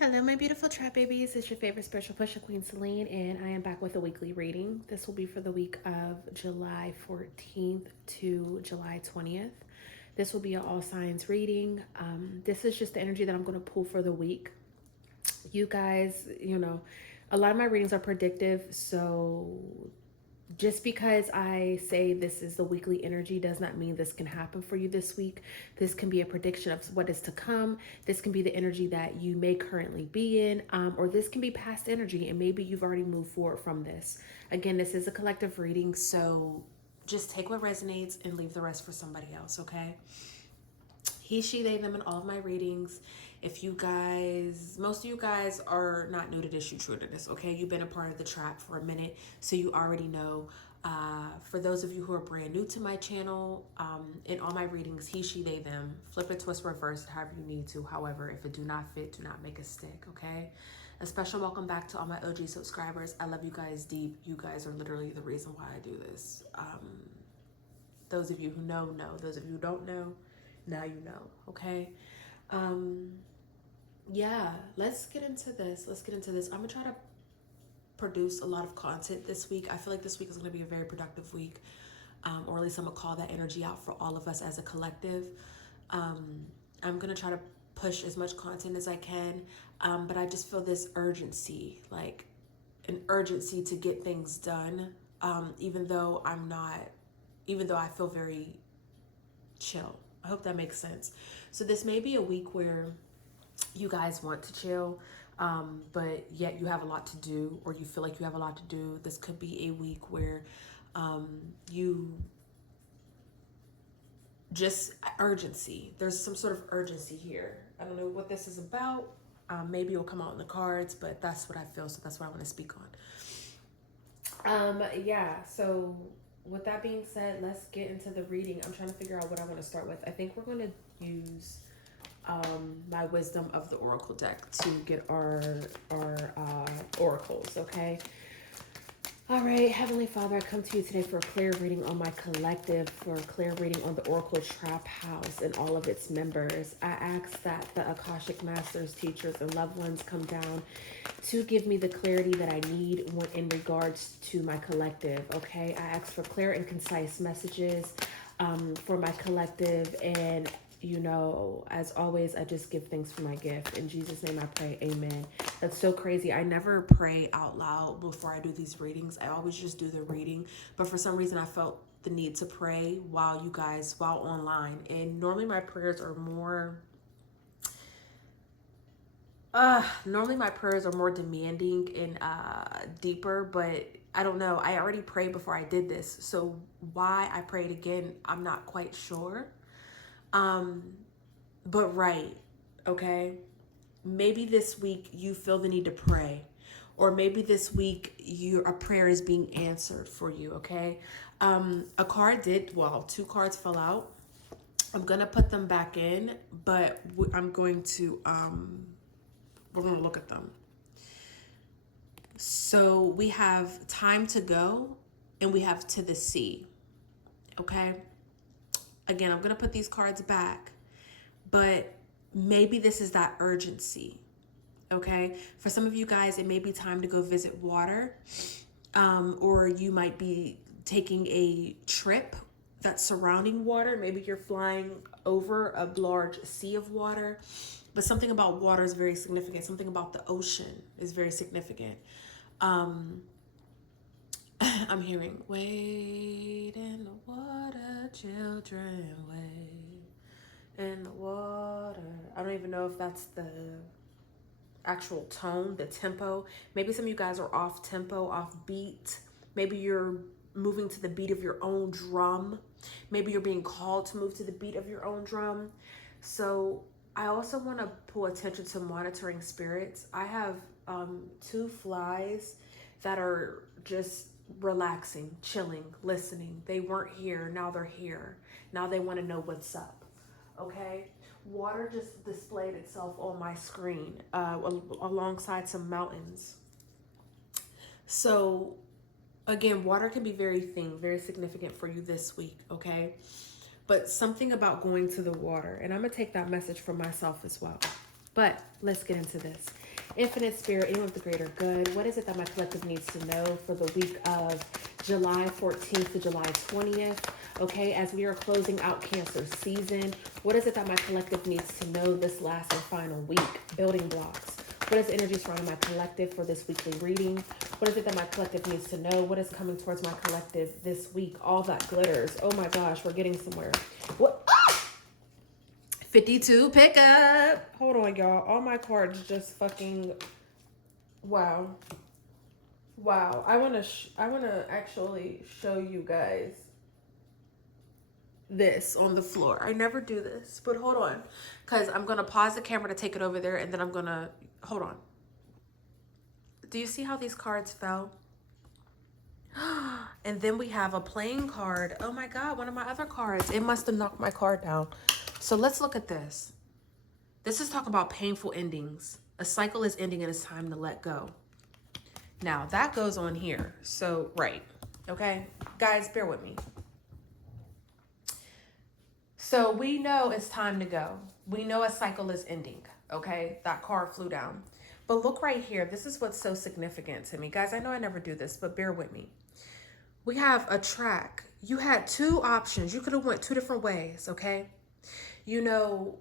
Hello, my beautiful trap babies. It's your favorite spiritual pusher, Queen Celine, and I am back with a weekly reading. This will be for the week of July 14th to July 20th. This will be an all signs reading. This is just the energy that I'm going to pull for the week. You guys, a lot of my readings are predictive, so just because I say this is the weekly energy does not mean this can happen for you this week. This can be a prediction of what is to come. This can be the energy that you may currently be in, or this can be past energy, and maybe you've already moved forward from this. Again, this is a collective reading, so just take what resonates and leave the rest for somebody else, okay? He, she, they, them in all of my readings. If you guys, most of you guys are not new to this, you true to this, okay? You've been a part of the trap for a minute, so you already know. For those of you who are brand new to my channel, in all my readings, he, she, they, them, flip it, twist, reverse it, however you need to. However, if it do not fit, do not make a stick, okay? A special welcome back to all my OG subscribers. I love you guys deep. You guys are literally the reason why I do this. Those of you who know. Those of you who don't know, now you know, okay? Yeah, let's get into this. I'm gonna try to produce a lot of content this week. I feel like this week is gonna be a very productive week, or at least I'm gonna call that energy out for all of us as a collective. I'm gonna try to push as much content as I can, but I just feel this urgency, like an urgency to get things done, even though I feel very chill. I hope that makes sense. So this may be a week where you guys want to chill, but yet you have a lot to do, or you feel like you have a lot to do. This could be a week where you just urgency. There's some sort of urgency here. I don't know what this is about. Maybe it'll come out in the cards, but that's what I feel. So that's what I want to speak on. Yeah. So with that being said, let's get into the reading. I'm trying to figure out what I want to start with. I think we're going to use my wisdom of the oracle deck to get our oracles, okay? All right, Heavenly Father, I come to you today for a clear reading on my collective, for a clear reading on the Oracle Traphouse and all of its members. I ask that the Akashic Masters, teachers, and loved ones come down to give me the clarity that I need in regards to my collective, okay? I ask for clear and concise messages for my collective, and as always, I just give thanks for my gift. In Jesus' name I pray, amen. That's so crazy. I never pray out loud before I do these readings. I always just do the reading. But for some reason, I felt the need to pray while online. And normally my prayers are more... demanding and deeper, but I don't know. I already prayed before I did this. So why I prayed again, I'm not quite sure. But right, okay? Maybe this week you feel the need to pray, or maybe this week a prayer is being answered for you, okay? Two cards fell out. I'm gonna put them back in, but we're going to look at them. So we have time to go, and we have to the sea, okay? Again, I'm gonna put these cards back, but maybe this is that urgency, okay? For some of you guys, it may be time to go visit water, or you might be taking a trip that's surrounding water. Maybe you're flying over a large sea of water, but something about water is very significant. Something about the ocean is very significant. I'm hearing, wait in the water, children, wait in the water. I don't even know if that's the actual tone, the tempo. Maybe some of you guys are off tempo, off beat. Maybe you're moving to the beat of your own drum. Maybe you're being called to move to the beat of your own drum. So I also want to pull attention to monitoring spirits. I have two flies that are just relaxing, chilling, listening. They weren't here, now they're here. Now they want to know what's up, okay? Water just displayed itself on my screen alongside some mountains. So again, water can be very significant for you this week, okay? But something about going to the water, and I'm gonna take that message for myself as well. But let's get into this. Infinite Spirit, anyone with the greater good, what is it that my collective needs to know for the week of July 14th to July 20th? Okay, as we are closing out Cancer season, what is it that my collective needs to know this last and final week? Building blocks. What is the energy surrounding my collective for this weekly reading? What is it that my collective needs to know? What is coming towards my collective this week? All that glitters. Oh my gosh, we're getting somewhere. What? 52 pickup. Hold on, y'all. All my cards just fucking wow. Wow. I want to actually show you guys this on the floor. I never do this, but hold on, cuz I'm going to pause the camera to take it over there, and then I'm going to hold on. Do you see how these cards fell? And then we have a playing card. Oh my god, one of my other cards. It must have knocked my card down. So let's look at this. This is talking about painful endings. A cycle is ending and it's time to let go. Now that goes on here. So, right. Okay. Guys, bear with me. So we know it's time to go. We know a cycle is ending. Okay. That card flew down. But look right here. This is what's so significant to me. Guys, I know I never do this, but bear with me. We have a track. You had two options. You could have went two different ways. Okay. You know,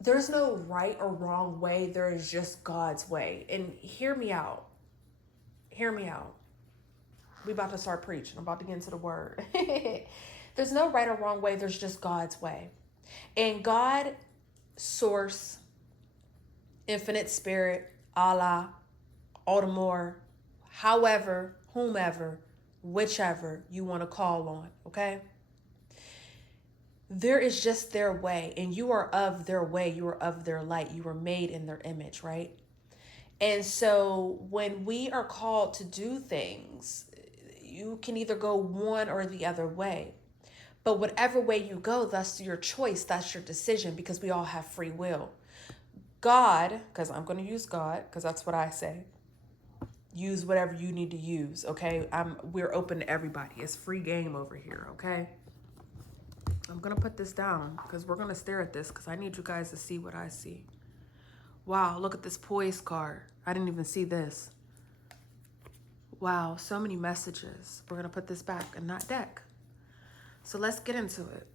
there's no right or wrong way. There is just God's way. And hear me out. Hear me out. We about to start preaching. I'm about to get into the word. There's no right or wrong way. There's just God's way. And God, source, infinite spirit, Allah, Altamore, however, whomever, whichever you want to call on. Okay. There is just their way, and you are of their way. You are of their light. You were made in their image, right? And so when we are called to do things, you can either go one or the other way. But whatever way you go, that's your choice. That's your decision, because we all have free will. God, because I'm going to use God, because that's what I say. Use whatever you need to use, okay? We're open to everybody. It's free game over here, okay? I'm going to put this down because we're going to stare at this because I need you guys to see what I see. Wow, look at this poise card. I didn't even see this. Wow, so many messages. We're going to put this back in that deck. So let's get into it.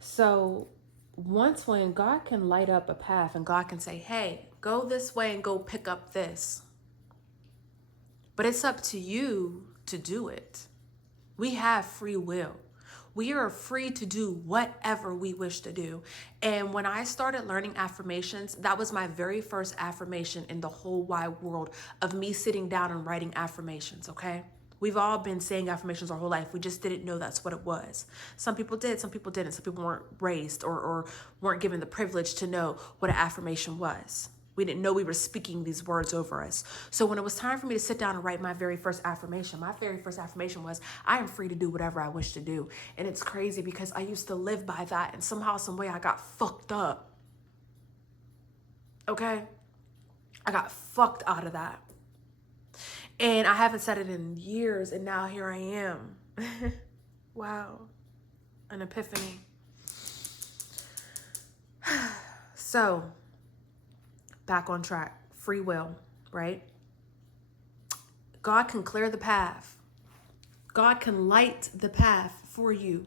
So once when God can light up a path and God can say, hey, go this way and go pick up this. But it's up to you to do it. We have free will. We are free to do whatever we wish to do. And when I started learning affirmations, that was my very first affirmation in the whole wide world of me sitting down and writing affirmations, okay? We've all been saying affirmations our whole life. We just didn't know that's what it was. Some people did, some people didn't. Some people weren't raised or weren't given the privilege to know what an affirmation was. We didn't know we were speaking these words over us. So when it was time for me to sit down and write my very first affirmation was, I am free to do whatever I wish to do. And it's crazy because I used to live by that, and somehow, some way I got fucked up. Okay? I got fucked out of that. And I haven't said it in years, and now here I am. Wow. An epiphany. So, back on track. Free will, right? God can clear the path. God can light the path for you.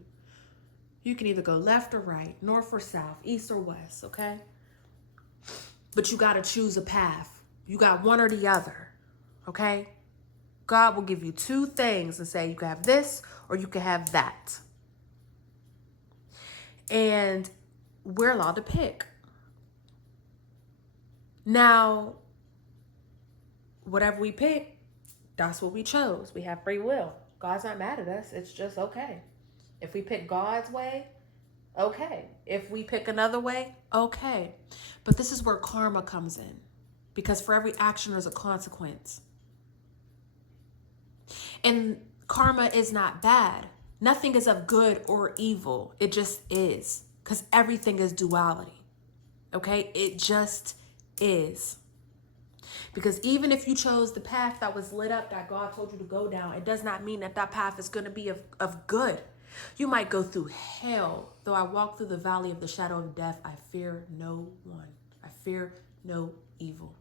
You can either go left or right, north or south, east or west, okay? But you got to choose a path. You got one or the other, okay? God will give you two things and say you can have this or you can have that. And we're allowed to pick. Now, whatever we pick, that's what we chose. We have free will. God's not mad at us. It's just okay. If we pick God's way, okay. If we pick another way, okay. But this is where karma comes in. Because for every action, there's a consequence. And karma is not bad. Nothing is of good or evil. It just is. Because everything is duality. Okay? It just is. Because even if you chose the path that was lit up that God told you to go down, it does not mean that that path is going to be of good. You might go through hell. Though I walk through the valley of the shadow of death, I fear no one. I fear no evil.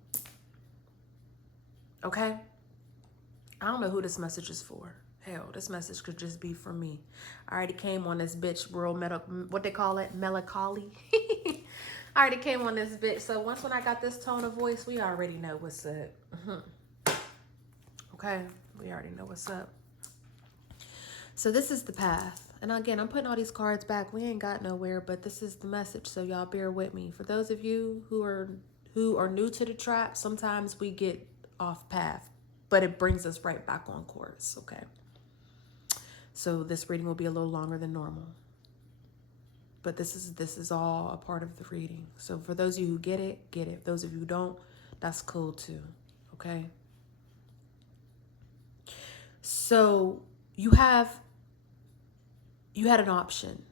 Okay? I don't know who this message is for. Hell, this message could just be for me. I already came on this bitch real what they call it? Melancholy. I already came on this bitch. So once when I got this tone of voice, we already know what's up. Okay? We already know what's up. So this is the path. And again, I'm putting all these cards back. We ain't got nowhere, but this is the message. So y'all bear with me. For those of you who are new to the trap, sometimes we get off path, but it brings us right back on course. Okay. So this reading will be a little longer than normal. But this is all a part of the reading. So for those of you who get it, get it. Those of you who don't, that's cool too. Okay. So you had an option.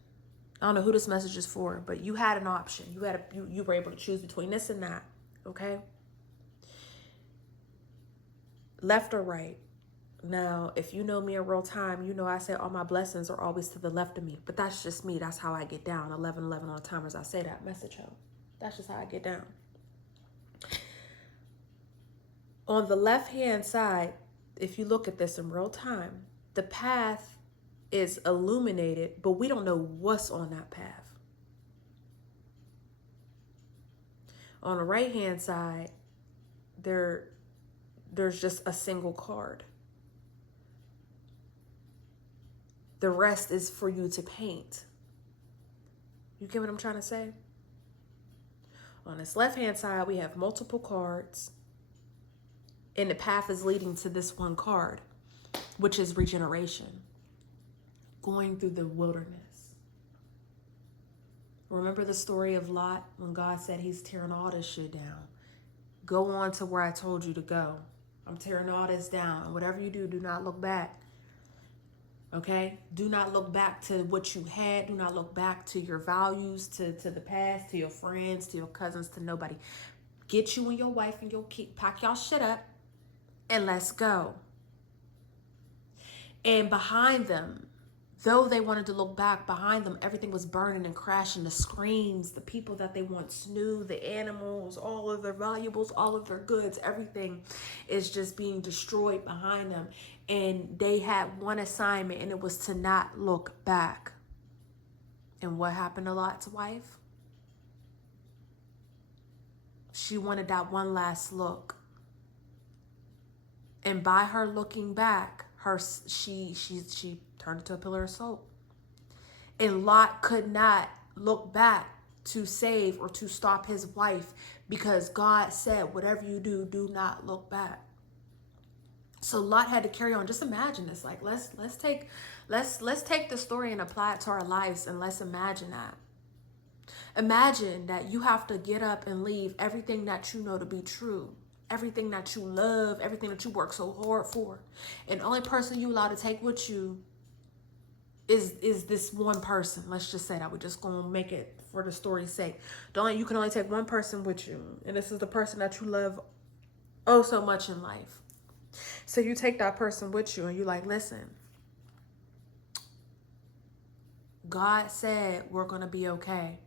I don't know who this message is for, but you had an option. You were able to choose between this and that. Okay. Left or right. Now, if you know me in real time, you know I say all my blessings are always to the left of me. But that's just me. That's how I get down. 11:11 on timers. I say that message home. That's just how I get down. On the left-hand side, if you look at this in real time, the path is illuminated, but we don't know what's on that path. On the right-hand side, there's just a single card. The rest is for you to paint. You get what I'm trying to say? On this left-hand side, we have multiple cards, and the path is leading to this one card, which is regeneration, going through the wilderness. Remember the story of Lot when God said he's tearing all this shit down? Go on to where I told you to go. I'm tearing all this down. And whatever you do, do not look back. Okay? Do not look back to what you had. Do not look back to your values, to the past, to your friends, to your cousins, to nobody. Get you and your wife and your kid, pack y'all shit up, and let's go. And behind them, though they wanted to look back, behind them, everything was burning and crashing. The screams, the people that they once knew, the animals, all of their valuables, all of their goods, everything is just being destroyed behind them. And they had one assignment, and it was to not look back. And what happened to Lot's wife? She wanted that one last look. And by her looking back, she turned into a pillar of salt. And Lot could not look back to save or to stop his wife, because God said, whatever you do, do not look back. So Lot had to carry on. Just imagine this. Like, let's take the story and apply it to our lives, and let's imagine that. Imagine that you have to get up and leave everything that you know to be true, everything that you love, everything that you work so hard for. And the only person you allow to take with you is this one person. Let's just say that. We're just going to make it for the story's sake. You can only take one person with you. And this is the person that you love oh so much in life. So you take that person with you and you're like, listen, God said we're going to be okay.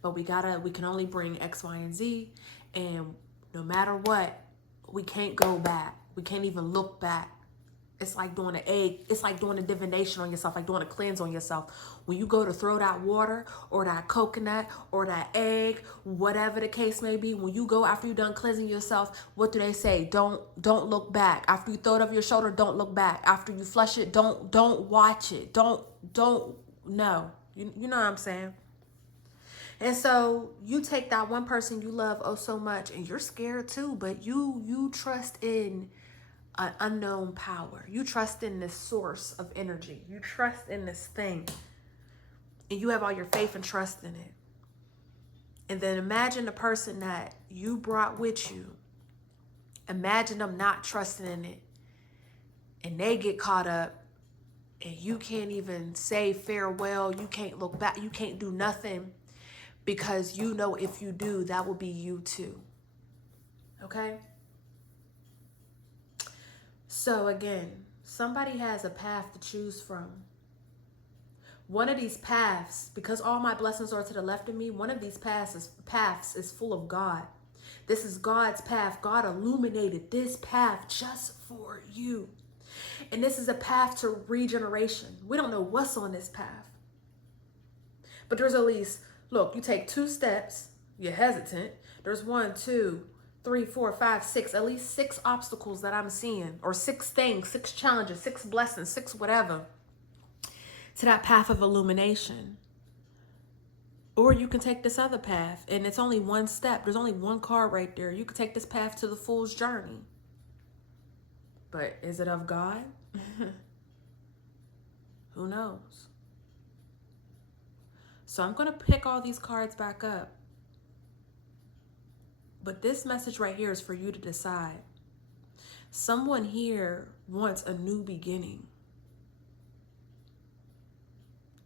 But we can only bring X, Y, and Z. And no matter what, we can't go back. We can't even look back. It's like doing it's like doing a divination on yourself, like doing a cleanse on yourself. When you go to throw that water or that coconut or that egg, whatever the case may be, when you go after you're done cleansing yourself, what do they say? Don't look back. After you throw it over your shoulder, don't look back. After you flush it, don't watch it. Don't no. You know what I'm saying? And so you take that one person you love oh so much, and you're scared too, but you trust in an unknown power. You trust in this source of energy. You trust in this thing. And you have all your faith and trust in it. And then imagine the person that you brought with you. Imagine them not trusting in it. And they get caught up. And you can't even say farewell. You can't look back. You can't do nothing. Because you know if you do, that will be you too. Okay? So again, somebody has a path to choose from. One of these paths, because all my blessings are to the left of me, one of these paths is full of God. This is God's path. God illuminated this path just for you. And this is a path to regeneration. We don't know what's on this path. But there's at least, look, you take 2 steps, you're hesitant. There's 1, 2, 3, 4, 5, 6, at least 6 obstacles that I'm seeing, or 6 things, 6 challenges, 6 blessings, 6 whatever, to that path of illumination. Or you can take this other path, and it's only 1 step. There's only 1 card right there. You can take this path to the fool's journey. But is it of God? Who knows? So I'm going to pick all these cards back up. But this message right here is for you to decide. Someone here wants a new beginning.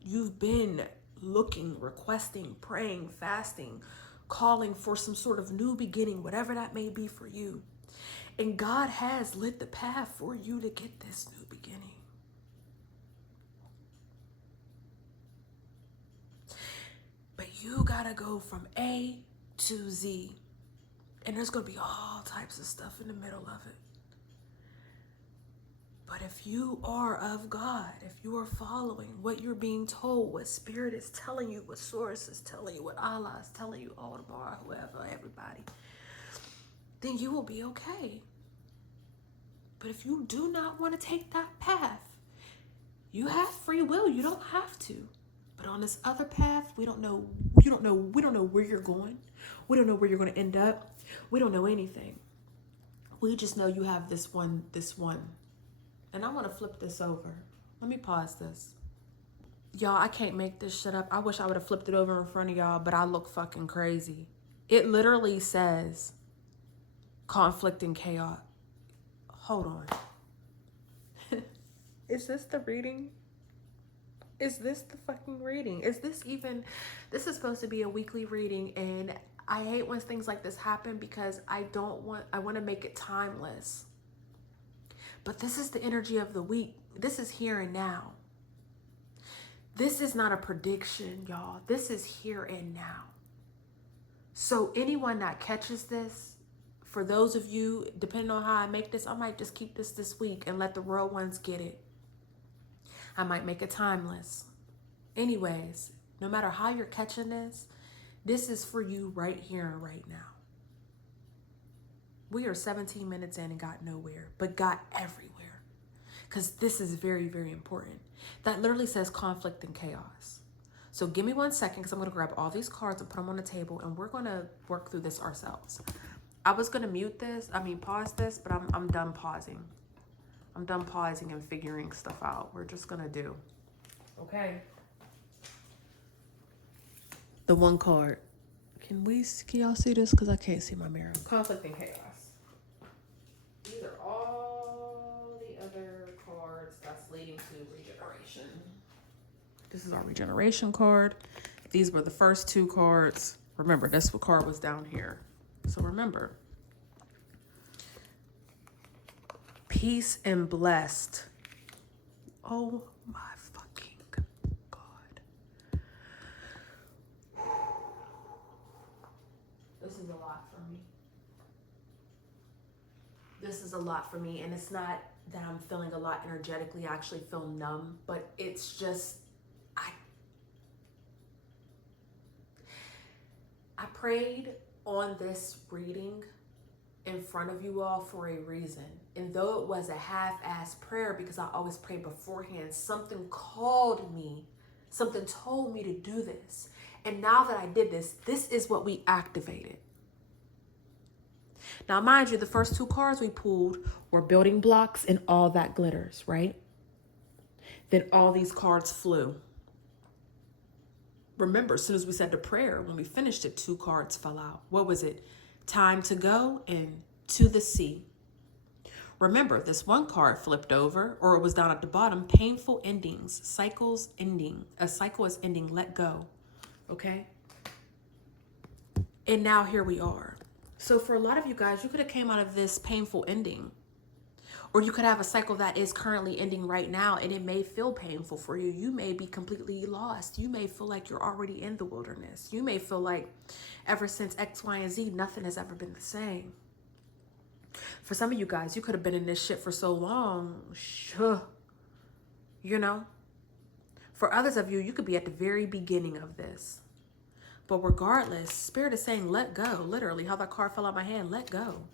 You've been looking, requesting, praying, fasting, calling for some sort of new beginning, whatever that may be for you. And God has lit the path for you to get this new beginning. But you gotta go from A to Z. And there's gonna be all types of stuff in the middle of it. But if you are of God, if you are following what you're being told, what Spirit is telling you, what Source is telling you, what Allah is telling you, Aldebar, whoever, everybody, then you will be okay. But if you do not want to take that path, you have free will. You don't have to. But on this other path, we don't know where you're going. We don't know where you're going to end up. We don't know anything. We just know you have this one. And I want to flip this over. Let me pause this. Y'all, I can't make this shit up. I wish I would have flipped it over in front of y'all, but I look fucking crazy. It literally says conflict and chaos. Hold on. Is this the reading? Is this the fucking reading? This is supposed to be a weekly reading, and I hate when things like this happen because I want to make it timeless. But this is the energy of the week. This is here and now. This is not a prediction, y'all. This is here and now. So anyone that catches this, for those of you, depending on how I make this, I might just keep this week and let the real ones get it. I might make it timeless. Anyways, no matter how you're catching this is for you right here and right now. We are 17 minutes in and got nowhere, but got everywhere. Because this is very, very important. That literally says conflict and chaos. So give me 1 second, because I'm going to grab all these cards and put them on the table, and we're going to work through this ourselves. I was going to pause this, but I'm done pausing. I'm done pausing and figuring stuff out. We're just going to do. Okay. The 1 card. Can y'all see this? Because I can't see my mirror. Conflict and chaos. These are all the other cards that's leading to regeneration. This is our regeneration card. These were the first 2 cards. Remember, this card was down here. So remember. Peace and blessed. Oh my fucking God. This is a lot for me. This is a lot for me, and it's not that I'm feeling a lot energetically. I actually feel numb, but it's just, I prayed on this reading in front of you all for a reason. And though it was a half-assed prayer, because I always pray beforehand, something called me, something told me to do this. And now that I did this, this is what we activated. Now, mind you, the first 2 cards we pulled were building blocks and all that glitters, right? Then all these cards flew. Remember, as soon as we said the prayer, when we finished it, 2 cards fell out. What was it? Time to go and to the sea. Remember, this 1 card flipped over, or it was down at the bottom, painful endings, cycles ending. A cycle is ending, let go. Okay? And now here we are. So for a lot of you guys, you could have came out of this painful ending, Or you could have a cycle that is currently ending right now, and it may feel painful for you. You may be completely lost. You may feel like you're already in the wilderness. You may feel like ever since X, Y, and Z, nothing has ever been the same. For some of you guys, you could have been in this shit for so long. Sure. You know? For others of you, you could be at the very beginning of this. But regardless, Spirit is saying, let go. Literally, how that card fell out my hand, let go.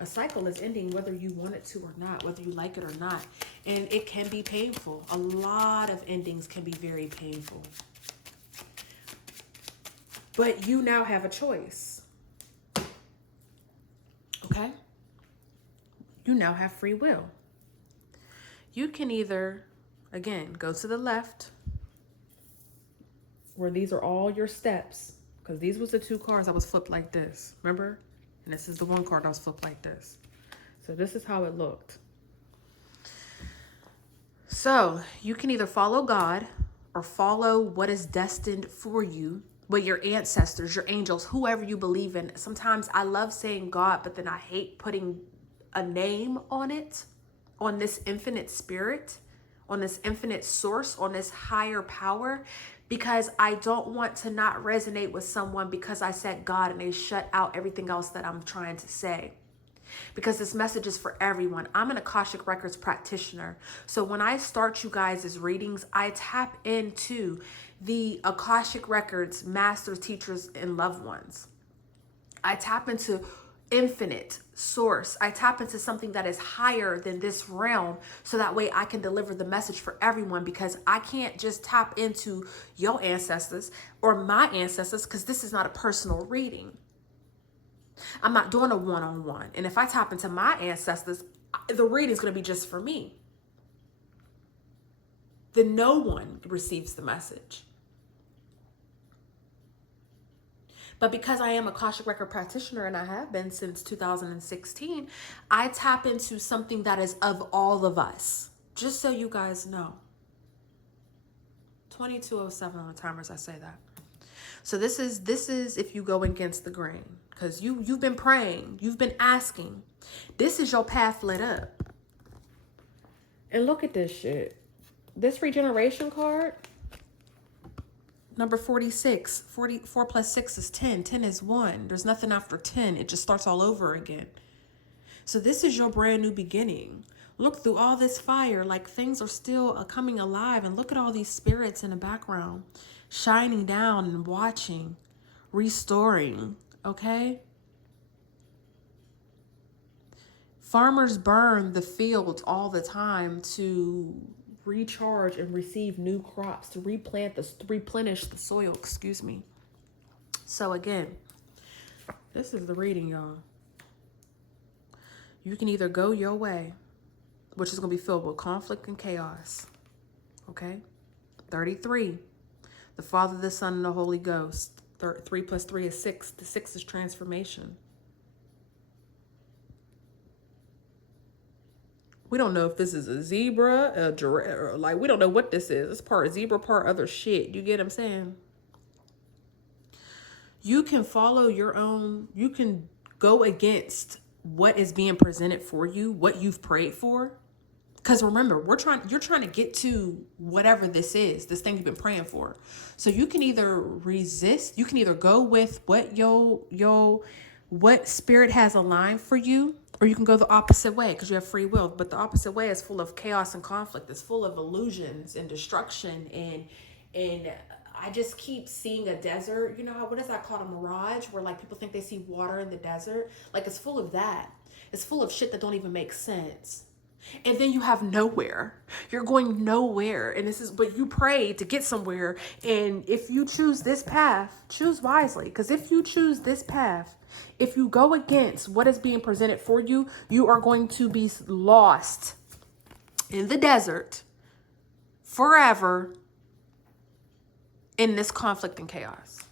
A cycle is ending whether you want it to or not, whether you like it or not. And it can be painful. A lot of endings can be very painful. But you now have a choice. Okay? You now have free will. You can either, again, go to the left, where these are all your steps. Because these was the two cards I was flipped like this. Remember? And this is the one card I was flipped like this. So this is how it looked. So you can either follow God or follow what is destined for you, what your ancestors, your angels, whoever you believe in. Sometimes I love saying God, but then I hate putting a name on it, on this infinite spirit, on this infinite source, on this higher power, because I don't want to not resonate with someone because I said God and they shut out everything else that I'm trying to say. Because this message is for everyone. I'm an Akashic Records practitioner. So when I start you guys' readings, I tap into the Akashic Records masters, teachers, and loved ones. I tap into infinite source. I tap into something that is higher than this realm, so that way I can deliver the message for everyone, because I can't just tap into your ancestors or my ancestors, because this is not a personal reading. I'm not doing a one-on-one. And if I tap into my ancestors, the reading is going to be just for me. Then no one receives the message. But because I am a Akashic Record practitioner, and I have been since 2016, I tap into something that is of all of us. Just so you guys know. 22:07 on the timer as I say that. So this is if you go against the grain. Because you've been praying. You've been asking. This is your path lit up. And look at this shit. This regeneration card. Number 46, 44 plus 6 is 10. 10 is 1. There's nothing after 10. It just starts all over again. So this is your brand new beginning. Look through all this fire, like things are still coming alive. And look at all these spirits in the background, shining down and watching, restoring, okay? Farmers burn the fields all the time to recharge and receive new crops, to replenish the soil, excuse me. So again, this is the reading, y'all. You can either go your way, which is going to be filled with conflict and chaos. Okay? 33. The Father, the Son, and the Holy Ghost. 3 plus 3 is 6. The 6 is transformation. We don't know if this is a zebra, a giraffe, or like, we don't know what this is. It's part zebra, part other shit. You get what I'm saying? You can follow your own, you can go against what is being presented for you, what you've prayed for. Because remember, you're trying to get to whatever this is, this thing you've been praying for. So you can either resist, you can either go with what what spirit has aligned for you, or you can go the opposite way because you have free will. But the opposite way is full of chaos and conflict. It's full of illusions and destruction. And I just keep seeing a desert. You know, what is that called? A mirage, where like people think they see water in the desert. Like it's full of that. It's full of shit that don't even make sense. And then you have nowhere. You're going nowhere. And but you pray to get somewhere. And if you choose this path, choose wisely. Because if you choose this path, if you go against what is being presented for you, you are going to be lost in the desert forever in this conflict and chaos.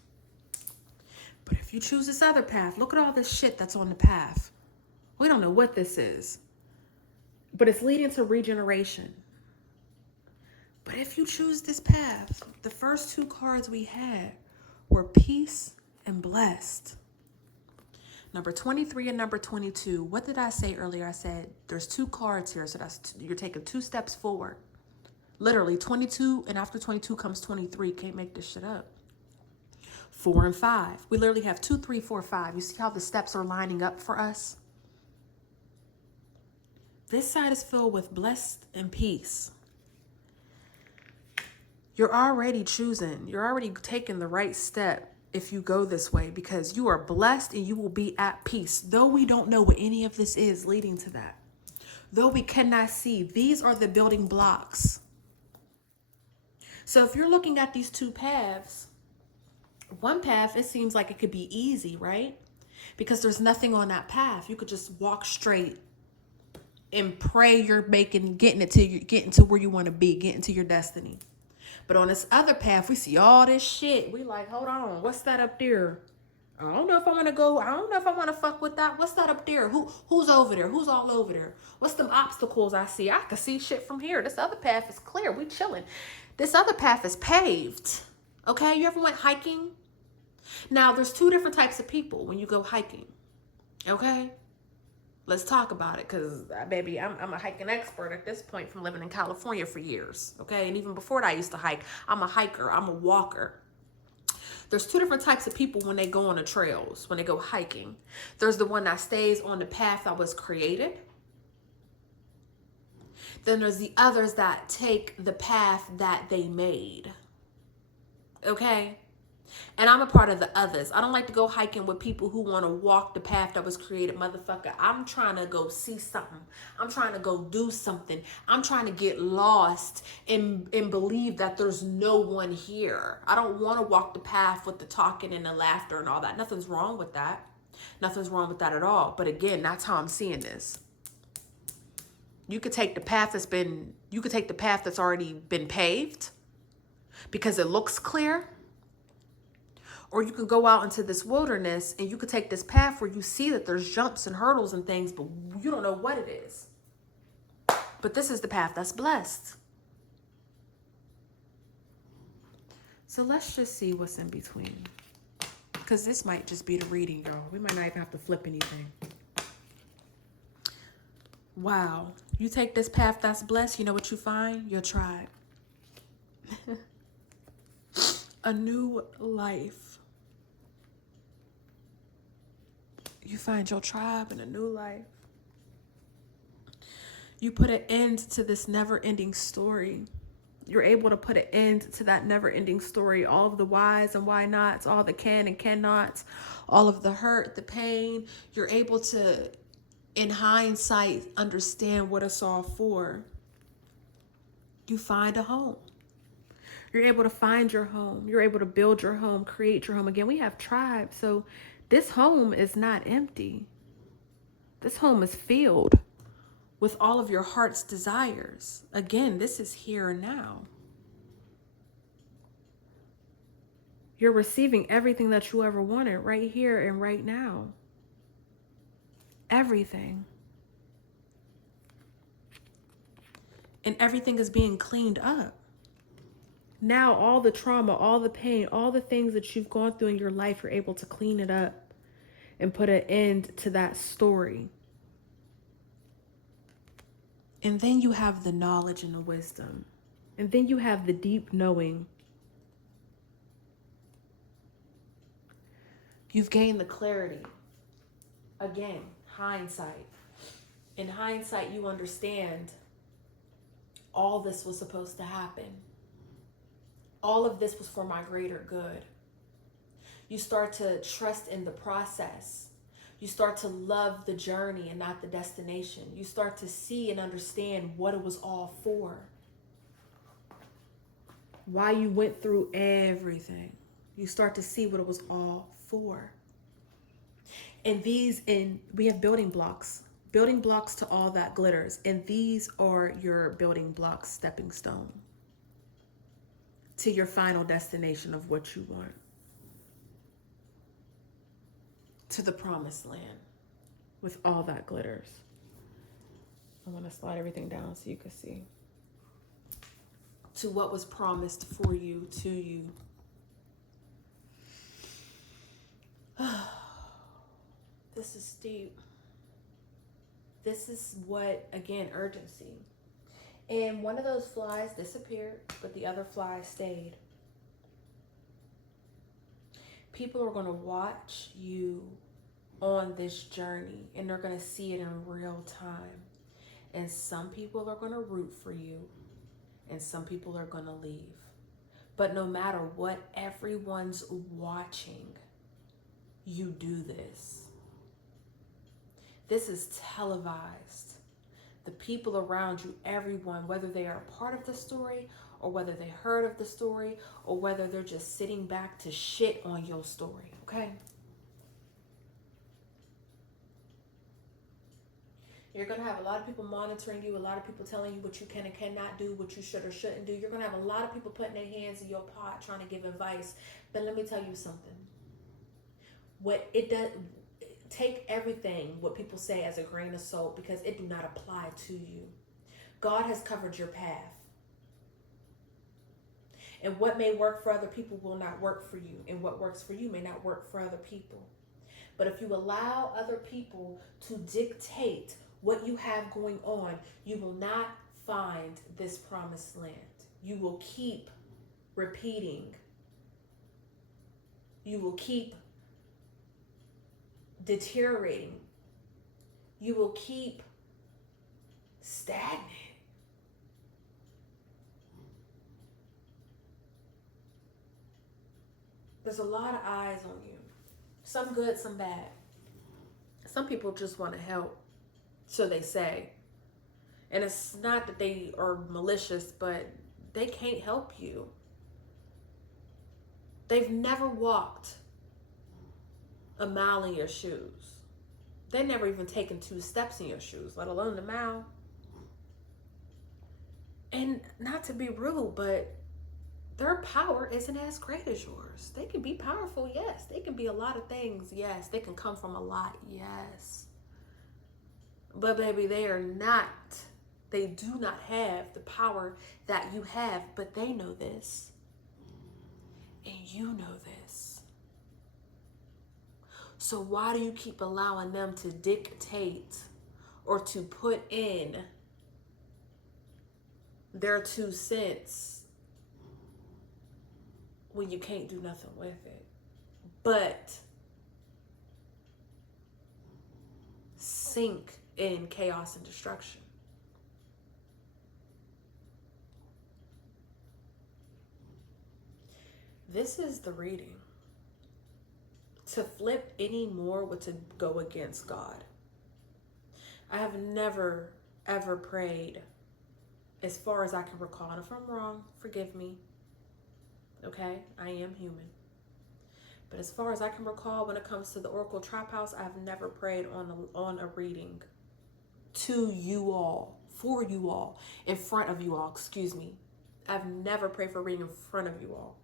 But if you choose this other path, look at all this shit that's on the path. We don't know what this is, but it's leading to regeneration. But if you choose this path, the first two cards we had were peace and blessed. Number 23 and number 22. What did I say earlier? I said there's 2 cards here, so you're taking 2 steps forward. Literally 22, and after 22 comes 23. Can't make this shit up. 4 and 5. We literally have 2, 3, 4, 5. You see how the steps are lining up for us? This side is filled with blessed and peace. You're already choosing. You're already taking the right step if you go this way, because you are blessed and you will be at peace. Though we don't know what any of this is leading to that. Though we cannot see, these are the building blocks. So if you're looking at these 2 paths, one path, it seems like it could be easy, right? Because there's nothing on that path. You could just walk straight and pray you're getting to where you want to be, getting to your destiny. But on this other path, we see all this shit. We like, hold on, what's that up there? I don't know if I want to go. I don't know if I want to fuck with that. What's that up there? Who's over there? Who's all over there? What's them obstacles I see? I can see shit from here. This other path is clear. We chilling. This other path is paved. Okay, you ever went hiking? Now, there's 2 different types of people when you go hiking. Okay? Let's talk about it, because, baby, I'm a hiking expert at this point from living in California for years. Okay? And even before that, I used to hike. I'm a hiker. I'm a walker. There's 2 different types of people when they go on the trails, when they go hiking. There's the one that stays on the path that was created. Then there's the others that take the path that they made. Okay? And I'm a part of the others. I don't like to go hiking with people who want to walk the path that was created, motherfucker. I'm trying to go see something. I'm trying to go do something. I'm trying to get lost and believe that there's no one here. I don't want to walk the path with the talking and the laughter and all that. Nothing's wrong with that. Nothing's wrong with that at all. But again, that's how I'm seeing this. You could take the path that's already been paved because it looks clear. Or you could go out into this wilderness and you could take this path where you see that there's jumps and hurdles and things, but you don't know what it is. But this is the path that's blessed. So let's just see what's in between. Because this might just be the reading, girl. We might not even have to flip anything. Wow. You take this path that's blessed, you know what you find? Your tribe. A new life. You find your tribe and a new life. You put an end to this never-ending story. You're able to put an end to that never-ending story. All of the whys and why nots, all the can and cannots, all of the hurt, the pain. You're able to, in hindsight, understand what it's all for. You find a home. You're able to find your home. You're able to build your home, create your home. Again, we have tribes, so this home is not empty. This home is filled with all of your heart's desires. Again, this is here and now. You're receiving everything that you ever wanted right here and right now. Everything. And everything is being cleaned up. Now, all the trauma, all the pain, all the things that you've gone through in your life, you're able to clean it up and put an end to that story. And then you have the knowledge and the wisdom. And then you have the deep knowing. You've gained the clarity. Again, hindsight. In hindsight, you understand all this was supposed to happen. All of this was for my greater good. You start to trust in the process. You start to love the journey and not the destination. You start to see and understand what it was all for. Why you went through everything. You start to see what it was all for. And we have building blocks to all that glitters. And these are your building blocks, stepping stone to your final destination of what you want. To the promised land with all that glitters. I want to slide everything down so you can see. To what was promised for you, to you. This this is steep. This is what, again, urgency. And one of those flies disappeared, but the other fly stayed. People are going to watch you on this journey, and they're going to see it in real time. And some people are going to root for you, and some people are going to leave. But no matter what, everyone's watching you do this. This is televised. The people around you, everyone, whether they are a part of the story or whether they heard of the story or whether they're just sitting back to shit on your story, okay? You're going to have a lot of people monitoring you, a lot of people telling you what you can and cannot do, what you should or shouldn't do. You're going to have a lot of people putting their hands in your pot trying to give advice. But let me tell you something. What it does, take everything what people say as a grain of salt, because it do not apply to you. God has covered your path. And what may work for other people will not work for you. And what works for you may not work for other people. But if you allow other people to dictate what you have going on, you will not find this promised land. You will keep repeating. You will keep deteriorating. You will keep stagnant. There's a lot of eyes on you. Some good, some bad. Some people just want to help, so they say. And it's not that they are malicious, but they can't help you. They've never walked a mile in your shoes. They've never even taken 2 steps in your shoes, let alone the mile. And not to be rude, but their power isn't as great as yours. They can be powerful, yes. They can be a lot of things, yes. They can come from a lot, yes. But baby, they do not have the power that you have, but they know this. And you know this. So why do you keep allowing them to dictate or to put in their 2 cents when you can't do nothing with it? But sink in chaos and destruction. This is the reading. To flip any more would to go against God. I have never, ever prayed, as far as I can recall, and if I'm wrong, forgive me. Okay, I am human. But as far as I can recall, when it comes to the Oracle Traphouse, I've never prayed on a reading to you all, for you all, in front of you all, excuse me. I've never prayed for a reading in front of you all.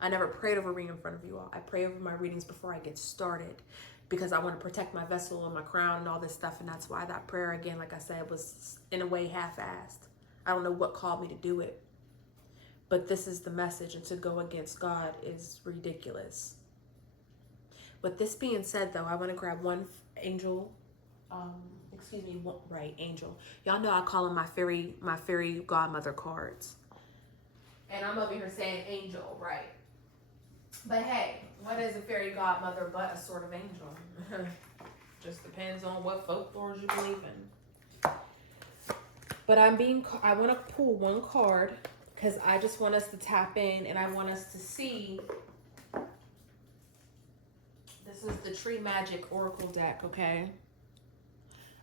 I never prayed over a reading in front of you all. I pray over my readings before I get started because I want to protect my vessel and my crown and all this stuff. And that's why that prayer, again, like I said, was in a way half-assed. I don't know what called me to do it. But this is the message, and to go against God is ridiculous. But this being said, though, I want to grab one angel. Angel. Y'all know I call them my fairy godmother cards. And I'm over here saying angel, right? But hey, what is a fairy godmother but a sort of angel? Just depends on what folklore you believe in. But I want to pull one card because I just want us to tap in and I want us to see. This is the Tree Magic Oracle deck, okay?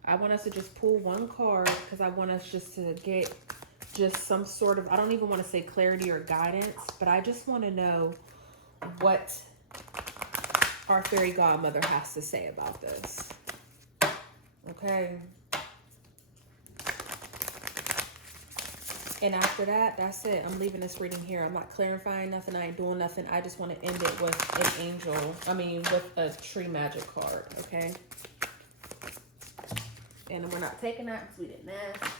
I want us to just pull one card because I want us just to get just some sort of, I don't even want to say clarity or guidance, but I just want to know what our fairy godmother has to say about this. Okay. And after that, that's it. I'm leaving this reading here. I'm not clarifying nothing. I ain't doing nothing. I just want to end it with an angel. With a tree magic card. Okay. And we're not taking that because we didn't ask.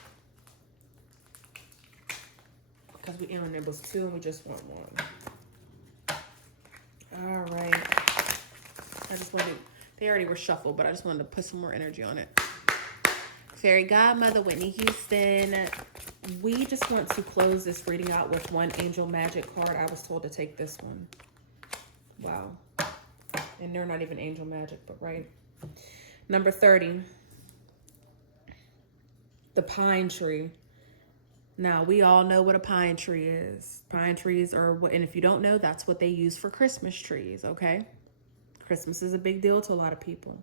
Because it was 2 and we just want 1. All right. I just wanted They already were shuffled, but I just wanted to put some more energy on it. Fairy Godmother, Whitney Houston. We just want to close this reading out with one Angel Magic card. I was told to take this one. Wow. And they're not even Angel Magic, but right. Number 30. The pine tree. Now, we all know what a pine tree is. Pine trees are what, and if you don't know, that's what they use for Christmas trees, okay? Christmas is a big deal to a lot of people.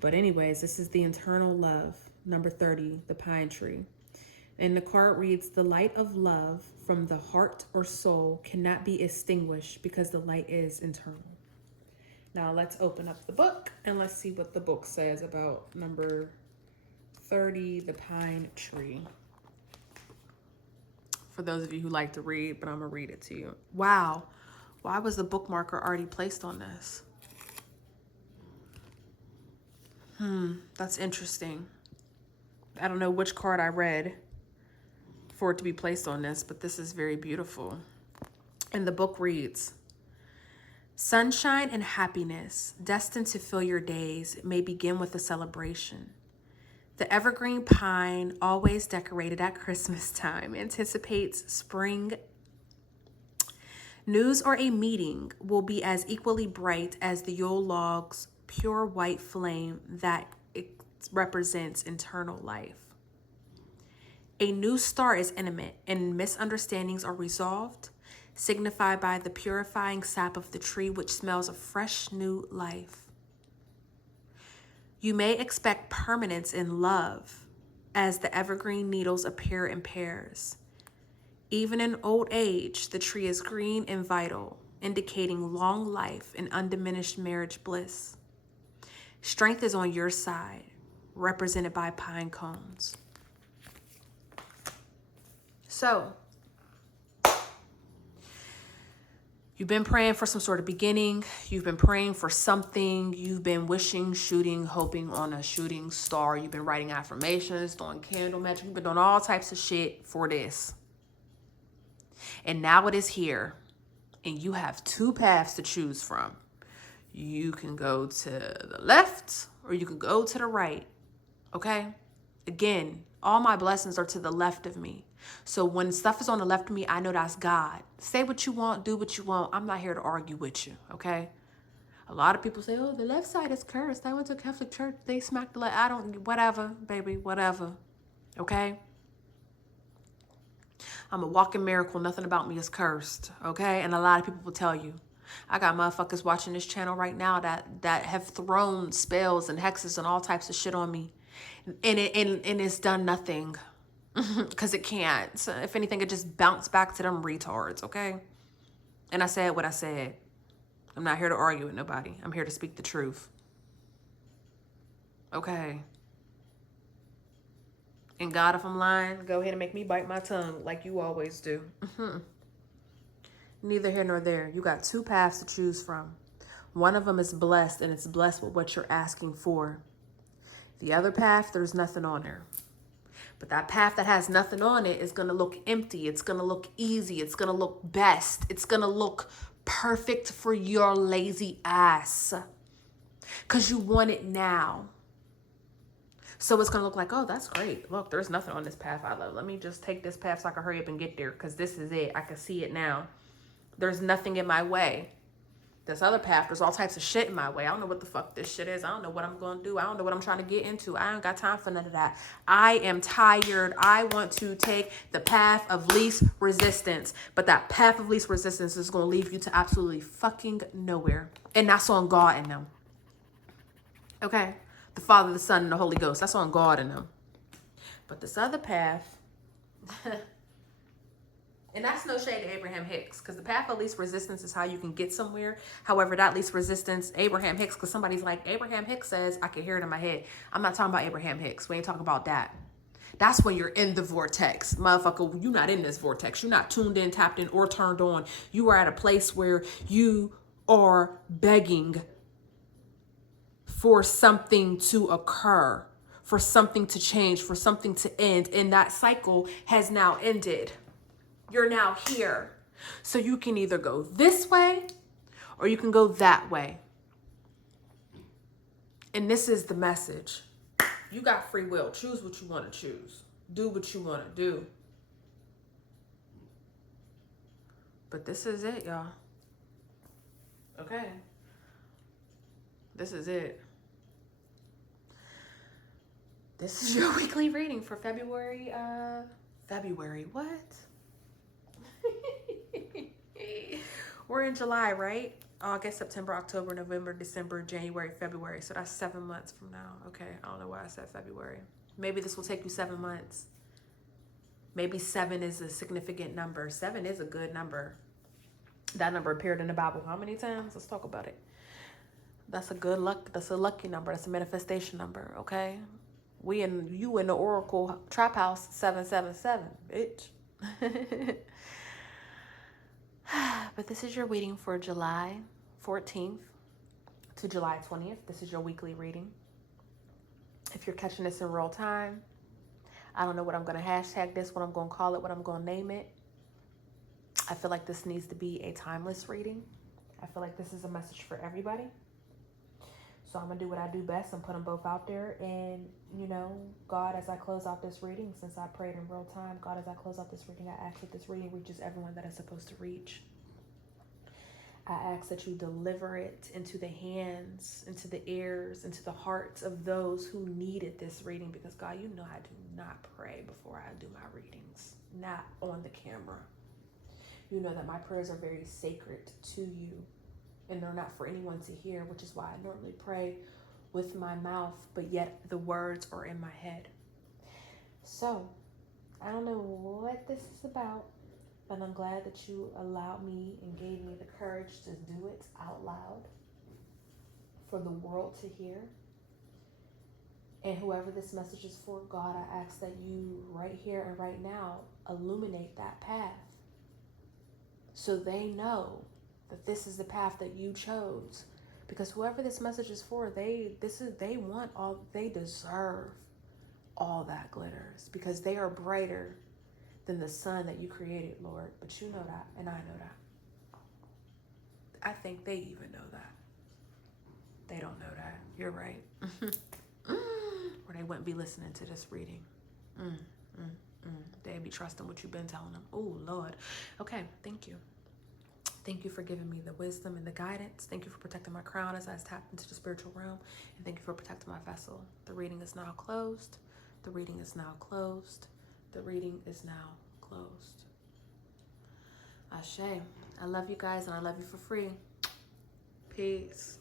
But anyways, this is the eternal love. Number 30, the pine tree. And the card reads, the light of love from the heart or soul cannot be extinguished because the light is internal. Now let's open up the book and let's see what the book says about number 30, the pine tree. For those of you who like to read, but I'm gonna read it to you. Wow, why was the bookmarker already placed on this? That's interesting. I don't know which card I read for it to be placed on this, but this is very beautiful. And the book reads, sunshine and happiness, destined to fill your days, may begin with a celebration. The evergreen pine, always decorated at Christmas time, anticipates spring. News or a meeting will be as equally bright as the Yule log's pure white flame that it represents eternal life. A new start is intimate, and misunderstandings are resolved, signified by the purifying sap of the tree, which smells of fresh new life. You may expect permanence in love as the evergreen needles appear in pairs. Even in old age, the tree is green and vital, indicating long life and undiminished marriage bliss. Strength is on your side, represented by pine cones. So, you've been praying for some sort of beginning. You've been praying for something. You've been wishing, shooting, hoping on a shooting star. You've been writing affirmations, doing candle magic. You've been doing all types of shit for this. And now it is here. And you have two paths to choose from. You can go to the left or you can go to the right. Okay? Again, all my blessings are to the left of me. So when stuff is on the left of me, I know that's God. Say what you want, do what you want. I'm not here to argue with you, okay? A lot of people say, oh, the left side is cursed. I went to a Catholic church. They smacked the left. I don't, whatever, baby, whatever, okay? I'm a walking miracle. Nothing about me is cursed, okay? And a lot of people will tell you. I got motherfuckers watching this channel right now that have thrown spells and hexes and all types of shit on me. And it's done nothing. Because it can't. So if anything, it just bounced back to them retards, okay? And I said what I said. I'm not here to argue with nobody. I'm here to speak the truth. Okay? And God, if I'm lying, go ahead and make me bite my tongue like you always do. Neither here nor there. You got two paths to choose from. One of them is blessed, and it's blessed with what you're asking for. The other path, there's nothing on there. But that path that has nothing on it is going to look empty. It's going to look easy. It's going to look best. It's going to look perfect for your lazy ass. Because you want it now. So it's going to look like, oh, that's great. Look, there's nothing on this path I love. Let me just take this path so I can hurry up and get there. Because this is it. I can see it now. There's nothing in my way. This other path, there's all types of shit in my way. I don't know what the fuck this shit is. I don't know what I'm going to do. I don't know what I'm trying to get into. I ain't got time for none of that. I am tired. I want to take the path of least resistance. But that path of least resistance is going to leave you to absolutely fucking nowhere. And that's on God and them. Okay? The Father, the Son, and the Holy Ghost. That's on God and them. But this other path... And that's no shade to Abraham Hicks, because the path of least resistance is how you can get somewhere. However, that least resistance, Abraham Hicks, because somebody's like, Abraham Hicks says, I can hear it in my head. I'm not talking about Abraham Hicks. We ain't talking about that. That's when you're in the vortex. Motherfucker, you're not in this vortex. You're not tuned in, tapped in, or turned on. You are at a place where you are begging for something to occur, for something to change, for something to end. And that cycle has now ended. You're now here. So you can either go this way or you can go that way. And this is the message. You got free will. Choose what you want to choose. Do what you want to do. But this is it, y'all. Okay. This is it. This is your weekly reading for February. February, what? We're in July, right? August, September, October, November, December, January, February. So that's 7 months from now. Okay, I don't know why I said February. Maybe this will take you 7 months. Maybe 7 is a significant number. 7 is a good number. That number appeared in the Bible how many times? Let's talk about it. That's a good luck. That's a lucky number. That's a manifestation number, okay? You in the Oracle Traphouse 777, bitch. But this is your reading for July 14th to July 20th. This is your weekly reading. If you're catching this in real time, I don't know what I'm going to hashtag this, what I'm going to call it, what I'm going to name it. I feel like this needs to be a timeless reading. I feel like this is a message for everybody. So I'm going to do what I do best and put them both out there. And, you know, God, as I close out this reading, since I prayed in real time, God, as I close out this reading, I ask that this reading reaches everyone that it's supposed to reach. I ask that you deliver it into the hands, into the ears, into the hearts of those who needed this reading. Because, God, you know I do not pray before I do my readings, not on the camera. You know that my prayers are very sacred to you, and they're not for anyone to hear, which is why I normally pray with my mouth, but yet the words are in my head. So, I don't know what this is about, but I'm glad that you allowed me and gave me the courage to do it out loud for the world to hear. And whoever this message is for, God, I ask that you right here and right now illuminate that path so they know that this is the path that you chose. Because whoever this message is for, they deserve all that glitters, because they are brighter than the sun that you created, Lord. But you know that, and I know that. I think they even know that. They don't know that. You're right. Or they wouldn't be listening to this reading. They'd be trusting what you've been telling them. Oh, Lord. Okay, thank you. Thank you for giving me the wisdom and the guidance. Thank you for protecting my crown as I tap into the spiritual realm. And thank you for protecting my vessel. The reading is now closed. The reading is now closed. The reading is now closed. Ashe. I love you guys, and I love you for free. Peace.